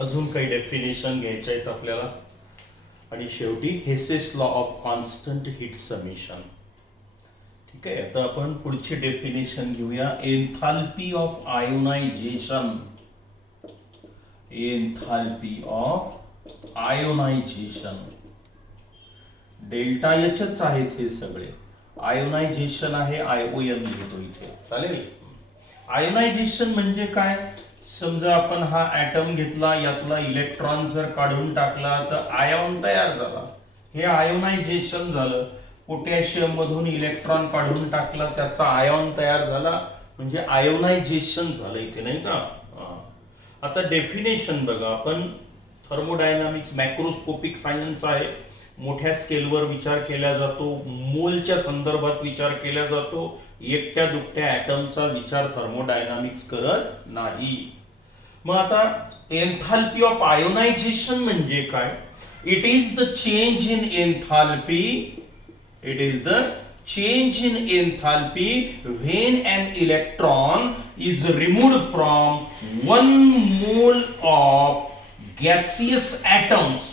अजून काही डेफिनेशन घ्यायचे आहेत आपल्याला आणि शेवटी Hess's law of constant heat summation. ठीक आहे, आता आपण पुढची डेफिनेशन घेऊया. Enthalpy of ionization. Enthalpy of ionization. Delta एचच आहेत हे सगळे. आयोनायझेशन आहे, आयओएन घेतो इथे, चालेल. आयोनायझेशन म्हणजे काय? समजा आपण हा ऍटम घेतला, यातला इलेक्ट्रॉन जर काढून टाकला तर आयॉन तयार झाला. हे आयोनायझेशन झालं. पोटॅशियम मधून इलेक्ट्रॉन काढून टाकला, त्याचा आयॉन तयार झाला, म्हणजे आयोनायझेशन झालं इथे, नाही का? आता डेफिनेशन बघा. आपण थर्मोडायनामिक्स मॅक्रोस्कोपिक सायन्स आहे. मोठ्या स्केलवर विचार केला जातो, मोलच्या संदर्भात विचार केला जातो. एकट्या दुकट्या ऍटमचा विचार थर्मोडायनामिक्स करत नाही. मग आता एन्थाल्पी ऑफ आयोनायझेशन म्हणजे काय? It is the change in enthalpy. It is the change in enthalpy when an electron is removed from one mole of gaseous atoms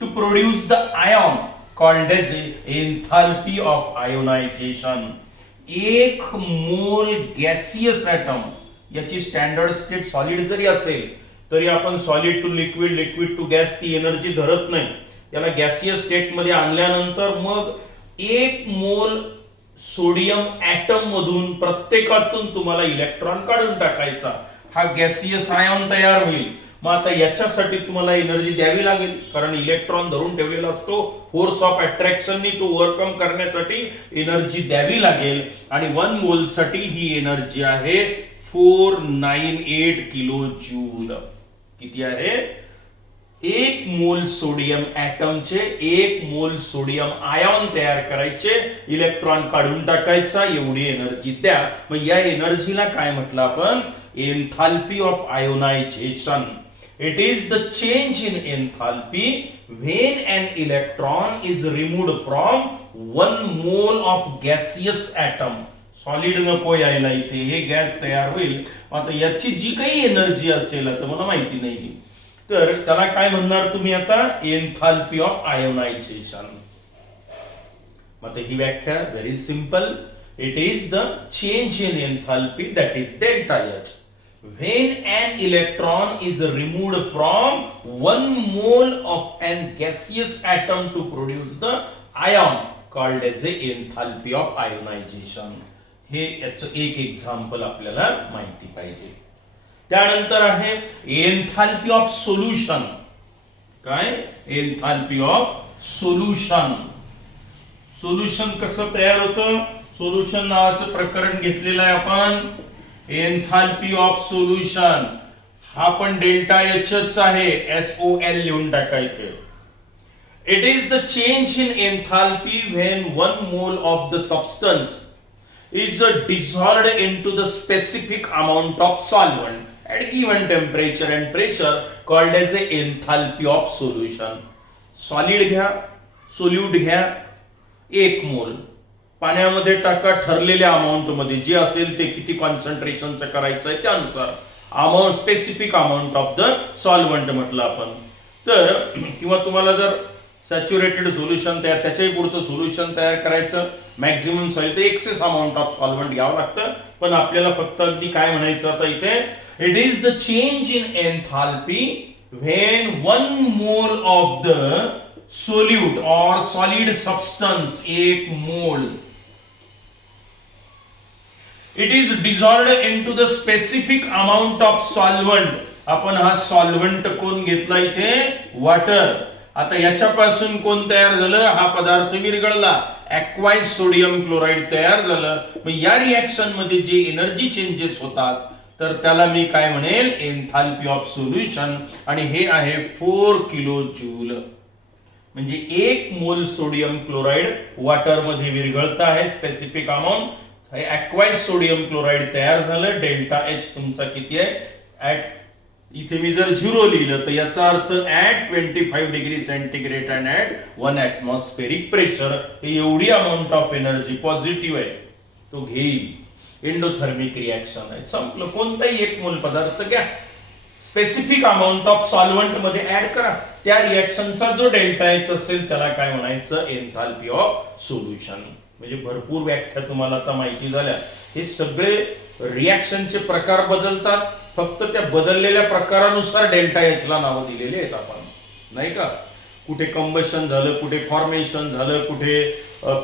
to produce the ion called as enthalpy of ionization. एक mole gaseous atom, याची standard state solid जरी असेल तरी आपण solid to liquid, liquid to gas ती energy धरत नाही. याला गॅसियस स्टेट मध्ये आणल्यानंतर मग एक मोल सोडियम ॲटम मधून प्रत्येकातून तुम्हाला इलेक्ट्रॉन काढून टाकायचा. हा गॅसियस आयॉन तयार होईल. मग आता याच्यासाठी तुम्हाला एनर्जी द्यावी लागेल, कारण इलेक्ट्रॉन धरून ठेवलेला असतो. फोर्स ऑफ अट्रॅक्शननी तो ओव्हरकम करण्यासाठी एनर्जी द्यावी लागेल. आणि 1 मोल साठी ही एनर्जी आहे 498 किलो जूल. किती आहे? 1 मोल सोडियम ॲटमचे 1 मोल सोडियम आयॉन तयार करायचे, इलेक्ट्रॉन काढून टाकायचा, एवढी एनर्जी द्या. मग या एनर्जीला काय म्हटलं आपण? Enthalpy of ionization. It is the change in enthalpy when an electron is removed from 1 mole of gaseous item. Solid नको यायला इथे, हे गॅस तयार होईल. आता याची जी काही एनर्जी असेल, आता मला माहिती नाही, तर त्याला काय म्हणणार तुम्ही आता? Enthalpy of ionization. मग ही व्याख्या very simple. It is the change in enthalpy that is delta H when an electron is removed from 1 mole of an gaseous atom to produce the ion called as enthalpy of ionization. हे याचं एक example आपल्याला माहिती पाहिजे. त्यानंतर आहे enthalpy of solution. काय? Enthalpy of solution. Solution कसं तयार होतं? सोल्युशन नावाचं प्रकरण घेतलेलं आहे आपण. एन्थाल्पी ऑफ सोल्युशन हा पण डेल्टा एचच आहे, SOL लिहून टाकायचे. It is the change in enthalpy when 1 mole of the substance is dissolved into the specific amount of solvent at given temperature and pressure called as a enthalpy of solution. Solid घ्या, solute घ्या, 1 मोल पाण्यामध्ये टाका, ठरलेल्या amount मध्ये जे असेल ते किती कॉन्सन्ट्रेशनचं करायचं आहे त्यानुसार amount, specific amount of the solvent म्हटलं आपण. तर किंवा तुम्हाला जर सॅच्युरेटेड सोल्युशन तयार, त्याच्याही पुढचं सोल्युशन तयार करायचं, मॅक्झिमम सॉइल तर एक्सेस अमाऊंट ऑफ सॉल्वंट घ्यावं लागतं. पण आपल्याला फक्त अगदी काय म्हणायचं आता इथे? It is the change in enthalpy when 1 mole of the solute or solid substance, 1 mole, it is dissolved into the specific amount of solvent. आपण हा सॉल्वंट कोण घेतला इथे? वॉटर. आता याच्यापासून कोण तयार झालं? हा पदार्थ विरघळला, ॲक्वाइज सोडियम क्लोराईड तयार झालं. मग या रिएक्शन मध्ये जे एनर्जी चेंजेस होतात तर त्याला मी काय म्हणेल? Enthalpy of solution. आणि हे आहे 4 किलो जूल. म्हणजे 1 मोल सोडियम क्लोराईड वॉटर मध्ये विरघळत आहे, स्पेसिफिक अमाऊंट. ॲक्वाइज सोडियम क्लोराईड तयार झालं. डेल्टा एच तुमचा किती आहे? इथे मी जर 0 लिहिलं तर याचा अर्थ at 25 degree centigrade and at 1 atmospheric pressure एवढी अमाऊंट ऑफ एनर्जी पॉझिटिव्ह आहे तो घेईल. एंडोथर्मिक रिएक्शन आहे, संपलं. कोणताही 1 मोल पदार्थ घ्या, स्पेसिफिक अमाऊंट ऑफ सॉल्व्हंट मध्ये ऍड करा, त्या रिएक्शनचा जो डेल्टा एच असेल त्याला काय म्हणायचं, एन्थाल्पी ऑफ सोल्युशन. म्हणजे भरपूर व्याख्या तुम्हाला आता माहिती झाल्या. हे सगळे रिएक्शनचे प्रकार बदलतात, फक्त त्या बदललेल्या प्रकारानुसार डेल्टा एच ला नावं दिलेली आहेत आपण, नाही का. कुठे कंबशन झालं, कुठे फॉर्मेशन झालं, कुठे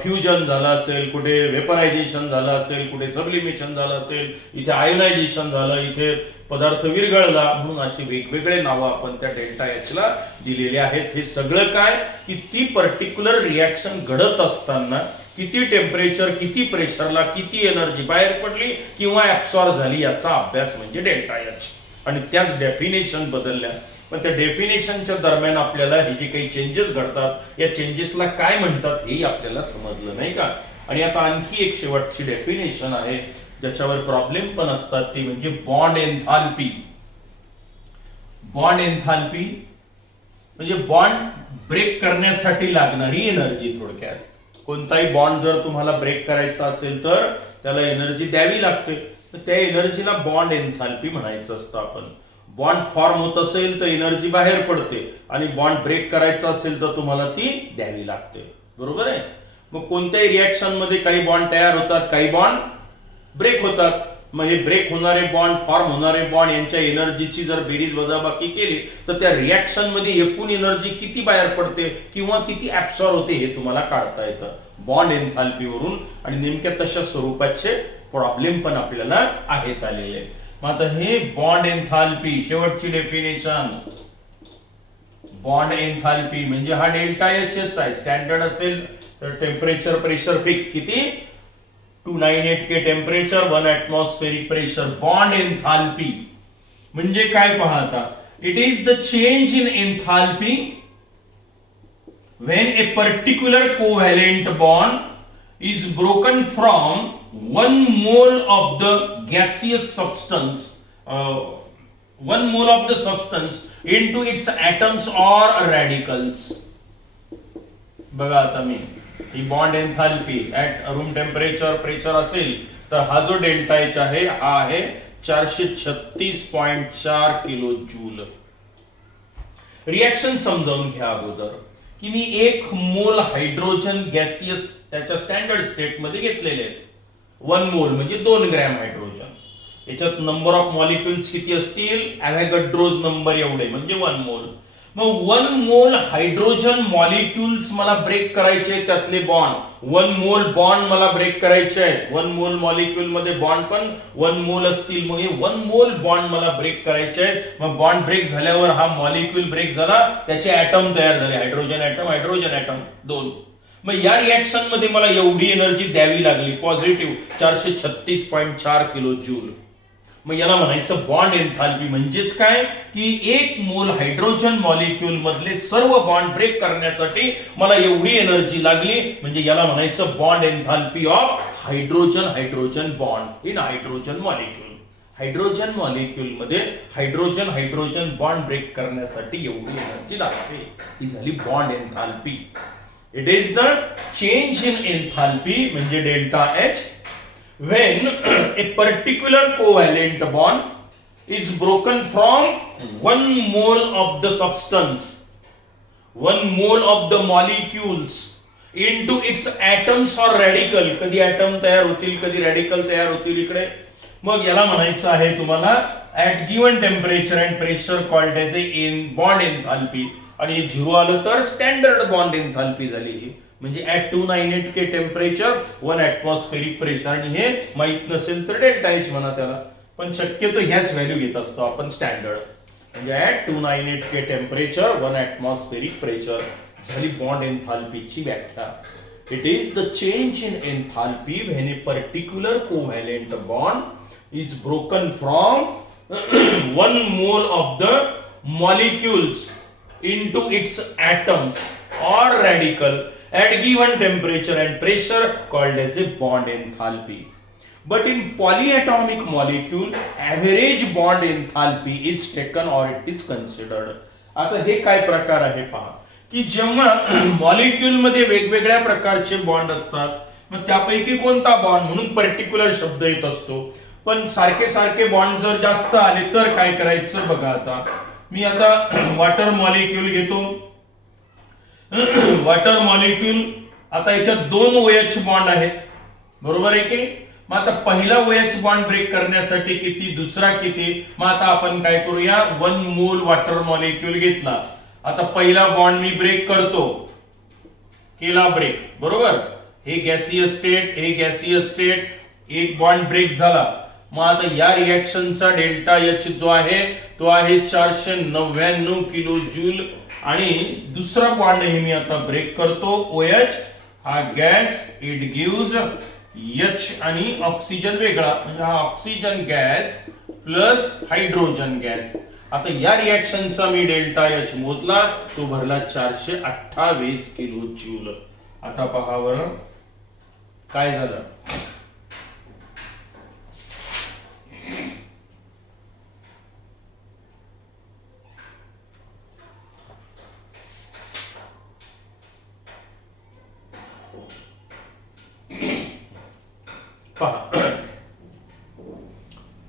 फ्युजन झालं असेल, कुठे वेपरायझेशन झालं असेल, कुठे सबलिमेशन झालं असेल, इथे आयोनायझेशन झालं, इथे पदार्थ विरघळला, म्हणून अशी वेगवेगळे नावं आपण त्या डेल्टा एच ला दिलेले आहेत. हे सगळं काय की ती पर्टिक्युलर रिएक्शन घडत असताना किती टेम्परेचर, किती प्रेशरला किती एनर्जी बाहेर पडली किंवा ऍब्सॉर्ब झाली याचा अभ्यास म्हणजे डेल्टा एच. आणि त्याच डेफिनेशन बदलल्या, पण त्या डेफिनेशनच्या दरम्यान आपल्याला हे जे काही चेंजेस घडतात या चेंजेसला काय म्हणतात हे आपल्याला समजलं, नाही का. आणि आता आणखी एक शेवटची डेफिनेशन आहे ज्याच्यावर प्रॉब्लेम पण असतात, ती म्हणजे बॉन्ड एन्थाल्पी. बॉन्ड एन्थाल्पी म्हणजे बॉन्ड ब्रेक करण्यासाठी लागणारी एनर्जी. थोडक्यात कोणताही बॉन्ड जर तुम्हाला ब्रेक करायचा असेल तर त्याला एनर्जी द्यावी लागते, तर त्या एनर्जीला बॉन्ड एन्थाल्पी म्हणायचं असतं आपण. बॉन्ड फॉर्म होत असेल तर एनर्जी बाहेर पडते, आणि बॉन्ड ब्रेक करायचा असेल तर तुम्हाला ती द्यावी लागते, बरोबर आहे. मग कोणत्याही रिएक्शन मध्ये काही बॉन्ड तयार होतात, काही बॉन्ड ब्रेक होतात. मग हे ब्रेक होणारे बॉन्ड, फॉर्म होणारे बॉन्ड यांच्या एनर्जीची जर बेरीज वजाबाकी केली तर त्या रिएक्शन मध्ये एकूण एनर्जी किती बाहेर पडते किंवा किती ऍब्सॉर्ब होते हे तुम्हाला काढता येतं बॉन्ड एन्थाल्पीवरून. आणि नेमक्या तशा स्वरूपाचे प्रॉब्लेम पण आपल्याला आहेत आलेले. मग आता हे बॉन्ड एन्थाल्पी, शेवटची डेफिनेशन, बॉन्ड एन्थाल्पी म्हणजे हा डेल्टा एच आहे. स्टँडर्ड असेल तर टेम्परेचर प्रेशर फिक्स किती 298 K temperature 1 atmospheric pressure. Bond enthalpy म्हणजे काय पहा आता, it is the change in enthalpy when a particular covalent bond is broken from 1 mole of the gaseous substance, 1 mole of the substance into its atoms or radicals. बघा आता मी ही bond enthalpy at room temperature pressure असेल तर हा जो delta H आहे हा आहे 436.4 किलो जूल. रिएक्शन समजावून घ्या अगोदर की मी 1 मोल हायड्रोजन गॅसियस त्याच्या स्टँडर्ड स्टेट मध्ये घेतलेले आहेत. 1 मोल म्हणजे 2 ग्रॅम हायड्रोजन. याच्यात नंबर ऑफ मॉलिक्युल्स किती असतील, अव्हॅगड्रोज नंबर एवढे म्हणजे 1 मोल. मग 1 मोल हायड्रोजन मॉलिक्युल्स मला ब्रेक करायचे, त्यातले बॉन्ड 1 मोल बॉन्ड मला ब्रेक करायचे आहेत. 1 मोल मॉलिक्युल मध्ये बॉन्ड पण 1 मोल असतील. मग हे 1 मोल बॉन्ड मला ब्रेक करायचे आहेत. मग बॉन्ड ब्रेक झाल्यावर हा मॉलिक्युल ब्रेक झाला, त्याचे ऍटम तयार झाले, हायड्रोजन ऍटम 2. मग या रिएक्शन मध्ये मला एवढी एनर्जी द्यावी लागली, पॉझिटिव्ह 436.4 किलो जूल. मग याला म्हणायचं बॉन्ड एन्थाल्पी. म्हणजेच काय की 1 मोल हायड्रोजन मॉलिक्युल मधले सर्व बॉन्ड ब्रेक करण्यासाठी मला एवढी एनर्जी लागली, म्हणजे याला म्हणायचं bond enthalpy of hydrogen bond in hydrogen molecule. Hydrogen molecule मध्ये हायड्रोजन बॉन्ड ब्रेक करण्यासाठी एवढी एनर्जी लागते, ही झाली bond enthalpy. It is the change in enthalpy म्हणजे delta H when a particular covalent bond is broken from 1 mole of the substance, 1 mole of the molecules into its atoms or radical. कधी atom तयार होतील, कधी radical तयार होतील इकडे. मग याला म्हणायचं आहे तुम्हाला at given temperature and pressure called as a bond enthalpy. आणि 0 आलं तर स्टँडर्ड बॉन्ड एन्थाल्पी झाली. म्हणजे at 298 K temperature 1 atmospheric pressure. आणि हे माहित नसेल तर डेल्टा एच म्हणा त्याला, पण शक्यतो ह्याच व्हॅल्यू घेत असतो आपण स्टँडर्ड. म्हणजे at 298 K temperature 1 atmospheric pressure झाली बॉन्ड एन्थाल्पीची व्याख्या. It is the change in enthalpy when a particular covalent bond is broken from 1 mole of the molecules into its atoms or radical at given temperature and pressure called as a bond enthalpy. But in polyatomic molecule, average bond enthalpy is taken or it is considered. आता हे काय प्रकार आहे पहा की जेव्हा molecule मध्ये वेगवेगळ्या प्रकारचे बॉन्ड असतात, मग त्यापैकी कोणता बॉन्ड म्हणून पर्टिक्युलर शब्द येत असतो. पण सारखे सारखे बॉन्ड जर जास्त आले तर काय करायचं बघा. आता मी आता वॉटर मॉलिक्यूल घेतो. वॉटर मॉलिक्यूल आता याच्यात 2 OH बॉन्ड आहेत, बरोबर आहे की. मग आता पहिला OH बॉन्ड ब्रेक करण्यासाठी किती, दुसरा किती. मग आता आपण काय करूया, 1 मोल वॉटर मॉलिक्यूल घेतला. आता पहिला बॉन्ड मी ब्रेक करतो, केला ब्रेक, बरोबर. हे गॅसियस स्टेट, हे गॅसियस स्टेट, एक बॉन्ड ब्रेक झाला. मग आता या रिएक्शनचा डेल्टा एच जो आहे तो आहे 499 किलो जूल. आणि दुसरा बॉन्ड हे मी आता ब्रेक करतो, OH हा गॅस, इट गिव्स H आणि ऑक्सिजन वेगळा, म्हणजे हा oxygen gas plus hydrogen gas. आता या रिएक्शनचा मी डेल्टा एच मोजला, तो भरला 428 किलो जूल. आता पहा बरं काय झालं.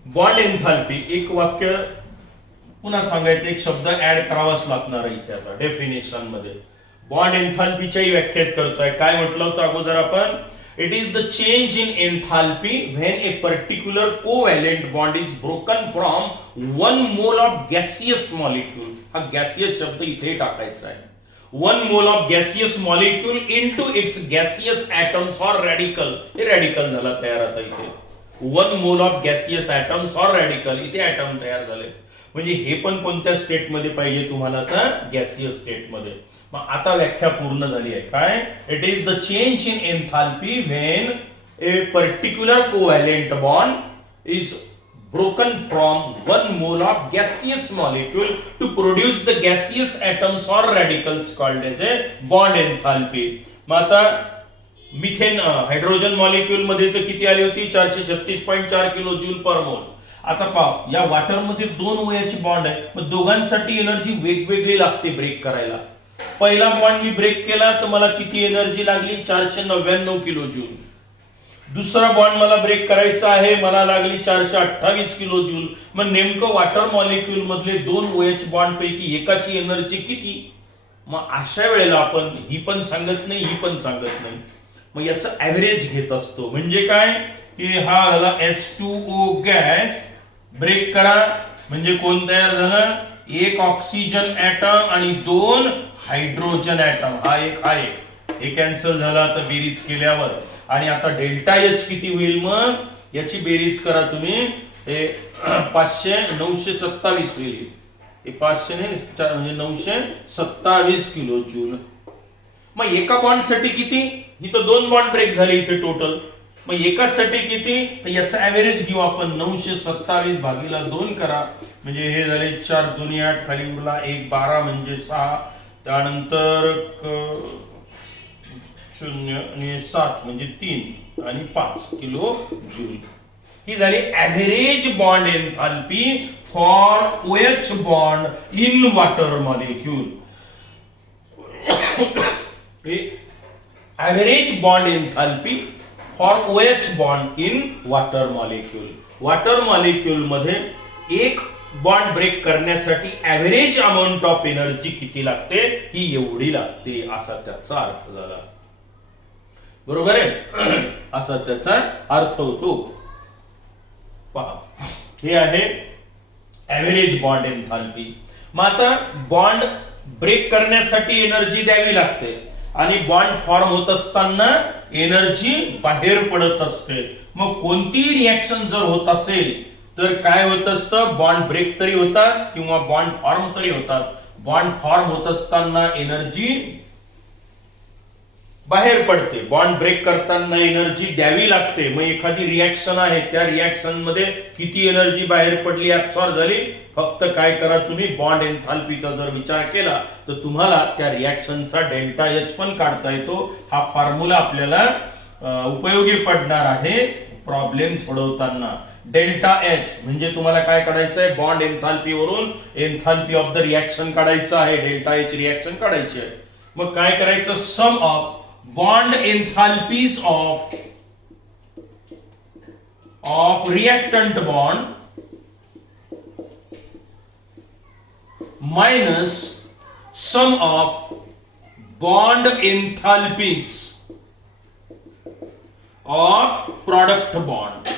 बॉन्ड एन्थाल्पी, एक वाक्य पुन्हा सांगायचं, एक शब्द ऍड करावाच लागणार आहे इथे आता डेफिनेशन मध्ये. बॉन्ड एन्थाल्पीच्याही व्याख्यात करतोय. काय म्हटलं होतं अगोदर आपण, it is the change in enthalpy when a particular covalent bond is broken from 1 mole of gaseous molecule. हा गॅसियस शब्द इथे टाकायचा आहे. 1 mole of gaseous molecule into its gaseous atoms or radical. हे रॅडिकल झाला तयार आता इथे. 1 mole of gaseous atoms or radical, इथे ॲटम तयार झाले. म्हणजे हे पण कोणत्या स्टेट मध्ये पाहिजे तुम्हाला, तर गॅसियस स्टेट मध्ये. मग आता व्याख्या पूर्ण झाली आहे. काय, it is the change in enthalpy when a particular covalent bond is broken from 1 mole of gaseous molecule to produce the gaseous atoms or radicals called as a bond enthalpy. मग आता मिथेन हायड्रोजन मॉलिक्यूल मध्ये तर किती आली होती, 436.4 kilo joule पर मोल. आता पहा, या वॉटर मध्ये 2 OH बॉन्ड आहे, मग दोघांसाठी एनर्जी वेगवेगळी लागते ब्रेक करायला. पहिला बॉन्ड मी ब्रेक केला तर मला किती एनर्जी लागली, 499 किलो जूल. दुसरा बॉन्ड मला ब्रेक करायचा आहे, मला लागली 428 किलो जूल. मग नेमकं वॉटर मॉलिक्यूल मधले 2 OH बॉन्ड पैकी एकाची एनर्जी किती. मग अशा वेळेला आपण ही पण सांगत नाही, ही पण सांगत नाही, मग याचं ऍव्हरेज घेत असतो. म्हणजे काय की हा झाला H2O गॅस, ब्रेक करा म्हणजे कोण तयार झालं, एक ऑक्सिजन ऍटम आणि 2 हायड्रोजन ऍटम. हा एक हे कॅन्सल झाला आता बेरीज केल्यावर. आणि आता डेल्टा एच किती होईल, मग याची बेरीज करा तुम्ही, हे 500 927 होईल. हे 500 म्हणजे 927 किलो जूल. मग एका बॉन्ड साठी किती, इथं 2 बॉन्ड ब्रेक झाले इथे टोटल. मग एकासाठी किती, तर याचा ऍव्हरेज घेऊ आपण, 927 भागीला 2 करा, म्हणजे हे झाले 4 2 8, खाली उरला 1 12 म्हणजे 6, त्यानंतर 0 आणि 7 म्हणजे 3 आणि 5 किलो जूल. ही झाली average bond enthalpy for OH bond in water molecule. Average bond enthalpy for OH bond in water molecule. Water molecule मध्ये एक बॉन्ड ब्रेक करण्यासाठी ऍव्हरेज अमाऊंट ऑफ एनर्जी किती लागते, ही एवढी लागते, असा त्याचा अर्थ झाला. बरोबर आहे, असा त्याचा अर्थ होतो. पहा, हे आहे ऍव्हरेज बॉन्ड एन्थाल्पी. मग आता बॉन्ड ब्रेक करण्यासाठी एनर्जी द्यावी लागते आणि बॉन्ड फॉर्म होत असताना एनर्जी बाहेर पडत असते. मग कोणतीही रिएक्शन जर होत असेल तर काय होत असतं, बॉन्ड ब्रेक तरी होतात किंवा बॉन्ड फॉर्म तरी होतात. बॉन्ड फॉर्म होत असताना एनर्जी बाहेर पडते, बॉन्ड ब्रेक करताना एनर्जी द्यावी लागते. मग एखादी रिएक्शन आहे, त्या रिएक्शन मध्ये किती एनर्जी बाहेर पडली, ऍब्सॉर्ब झाली, फक्त काय करा तुम्ही, बॉन्ड एन्थाल्पीचा जर विचार केला तर तुम्हाला त्या रिएक्शनचा डेल्टा एच पण काढता येतो. हा फॉर्म्युला आपल्याला उपयोगी पडणार आहे प्रॉब्लेम सोडवताना. डेल्टा एच म्हणजे तुम्हाला काय काढायचं आहे, बॉन्ड एन्थाल्पी वरून एन्थाल्पी ऑफ द रिएक्शन काढायचं आहे, डेल्टा एच रिएक्शन काढायची आहे. मग काय करायचं, सम of bond enthalpies of reactant bond minus sum of bond enthalpies of product bond.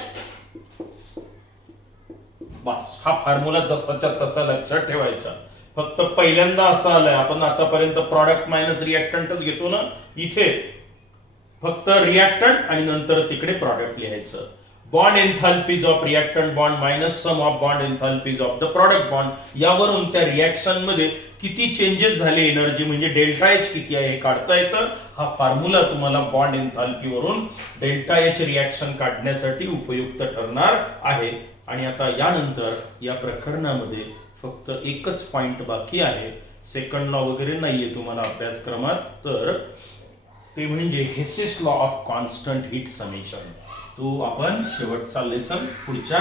बस हा फॉर्म्युला जसाच्या तसा लक्षात ठेवायचा. फक्त पहिल्यांदा असं आलंय, आपण आतापर्यंत प्रॉडक्ट मायनस रिएक्टंटच घेतो ना, इथे फक्त रिएक्टंट आणि नंतर तिकडे प्रॉडक्ट लिहायचं. Bond enthalpies of reactant bond minus sum of bond enthalpies of the product bond, यावरून त्या रिएक्शन मध्ये किती चेंजेस झाले एनर्जी म्हणजे डेल्टा एच किती आहे हे काढता येतं. हा फॉर्म्युला तुम्हाला बॉन्ड एन्थाल्पी वरून डेल्टा एच रिएक्शन काढण्यासाठी उपयुक्त ठरणार आहे. आणि आता यानंतर या प्रकरणामध्ये फक्त एकच पॉइंट बाकी आहे, सेकंड लॉ वगैरे नाहीये तुम्हाला अभ्यासक्रमात, तर ते म्हणजे Hess's law of constant heat summation. तो आपण शेवटचा लेसन पुढच्या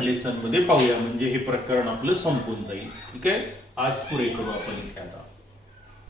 लेसन मध्ये पाहूया, म्हणजे हे प्रकरण आपलं संपून जाईल. ठीक आहे, आज पुरे करू आपण इथे आता.